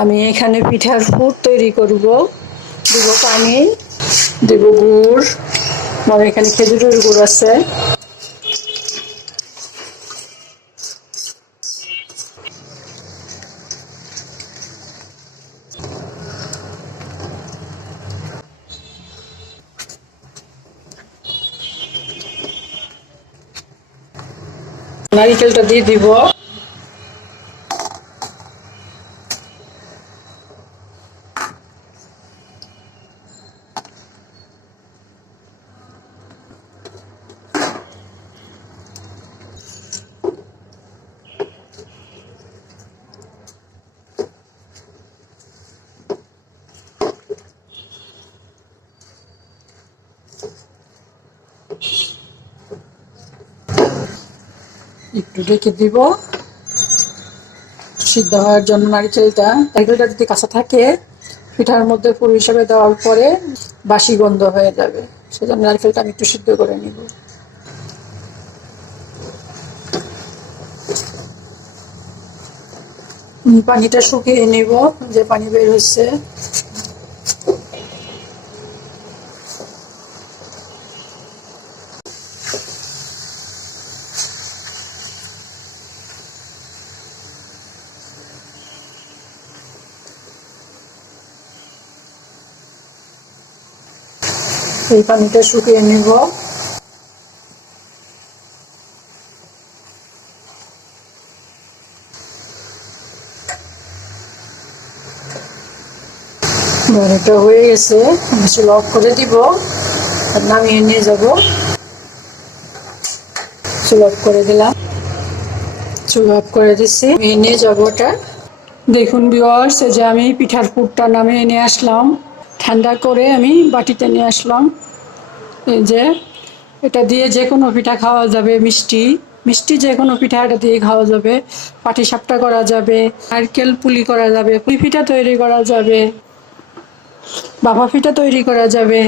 আমি এখানে পিঠার পুর তৈরি করব। দিব পানি, দিব গুড়, আমার এখানে খেজুরের গুড় আছে। নারিকেলটা দিয়ে দিব। একটু ঢেকে দিব। সিদ্ধ হওয়ার জন্য নারিকেলটা নারিকেলটা যদি কাঁচা থাকে, পিঠার মধ্যে পুরো হিসাবে দেওয়ার পরে বাসি গন্ধ হয়ে যাবে। সেজন্য নারকেলটা আমি একটু সিদ্ধ করে নিব। পানিটা শুকিয়ে নেব, যে পানি বের হচ্ছে এই পানিটা শুকিয়ে নিব। এটা হয়ে গেছে চুল অফ করে দিব আর নামিয়ে নিয়ে যাব। চুল করে দিলাম। চুল করে দিচ্ছি নিয়ে নিয়ে যাব ওটা। দেখুন বিওয়ার্স যে আমি পিঠার পুরটা নামিয়ে নিয়ে আসলাম। ঠান্ডা করে আমি বাটিতে নিয়ে আসলাম। এই যে, এটা দিয়ে যে কোনো পিঠা খাওয়া যাবে, মিষ্টি। মিষ্টি যে কোনো পিঠা এটা দিয়ে খাওয়া যাবে। পাটি সাপটা করা যাবে, নারকেল পুলি করা যাবে, পুলি পিঠা তৈরি করা যাবে, বাবা পিঠা তৈরি করা যাবে।